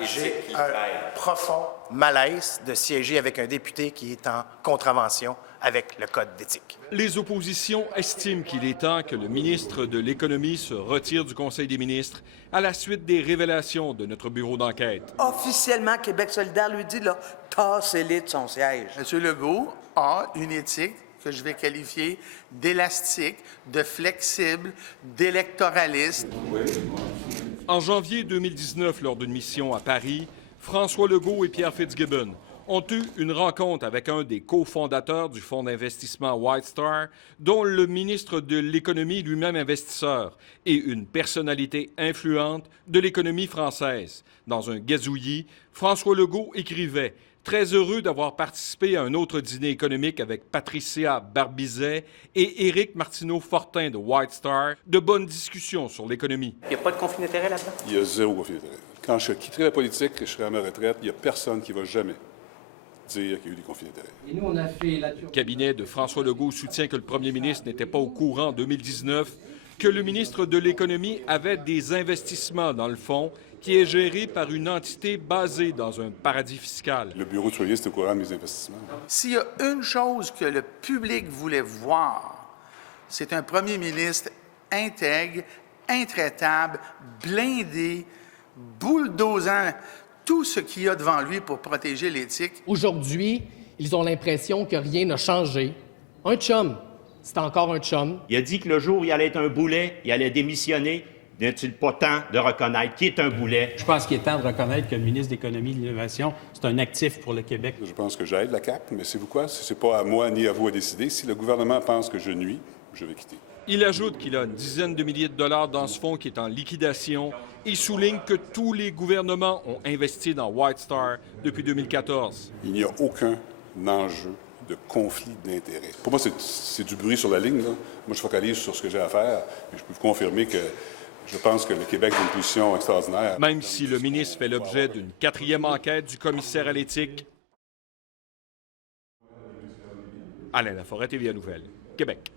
J'ai un profond malaise de siéger avec un député qui est en contravention avec le Code d'éthique. Les oppositions estiment qu'il est temps que le ministre de l'Économie se retire du Conseil des ministres à la suite des révélations de notre bureau d'enquête. Officiellement, Québec solidaire lui dit, là, tassez-les de son siège. M. Legault a une éthique que je vais qualifier d'élastique, de flexible, d'électoraliste. En janvier 2019, lors d'une mission à Paris, François Legault et Pierre Fitzgibbon ont eu une rencontre avec un des cofondateurs du fonds d'investissement White Star, dont le ministre de l'Économie lui-même investisseur, et une personnalité influente de l'économie française. Dans un gazouillis, François Legault écrivait « Très heureux d'avoir participé à un autre dîner économique avec Patricia Barbizet et Éric Martineau-Fortin de White Star, de bonnes discussions sur l'économie. » Il n'y a pas de conflit d'intérêt là-dedans? Il y a zéro conflit d'intérêt. Quand je quitterai la politique, je serai à ma retraite, il n'y a personne qui va jamais dire qu'il y a eu des conflits d'intérêts. Et nous, on a fait la... Le cabinet de François Legault soutient que le premier ministre n'était pas au courant en 2019 que le ministre de l'Économie avait des investissements dans le fonds qui est géré par une entité basée dans un paradis fiscal. Le bureau de Soyer est au courant de mes investissements. S'il y a une chose que le public voulait voir, c'est un premier ministre intègre, intraitable, blindé, bulldozant tout ce qu'il y a devant lui pour protéger l'éthique. Aujourd'hui, ils ont l'impression que rien n'a changé. Un chum, c'est encore un chum. Il a dit que le jour où il allait être un boulet, il allait démissionner. N'est-il pas temps de reconnaître qui est un boulet? Je pense qu'il est temps de reconnaître que le ministre de l'Économie et de l'Innovation, c'est un actif pour le Québec. Je pense que j'aide la CAQ, mais c'est vous quoi? C'est pas à moi ni à vous à décider. Si le gouvernement pense que je nuis, je vais quitter. Il ajoute qu'il a une dizaine de milliers de dollars dans ce fonds qui est en liquidation et souligne que tous les gouvernements ont investi dans White Star depuis 2014. Il n'y a aucun enjeu de conflit d'intérêts. Pour moi, c'est du bruit sur la ligne, là. Moi, je focalise sur ce que j'ai à faire et je peux vous confirmer que je pense que le Québec a une position extraordinaire. Même si le ministre fait l'objet d'une 4e enquête du commissaire à l'éthique. Alain Laforêt, TVA Nouvelles, Québec.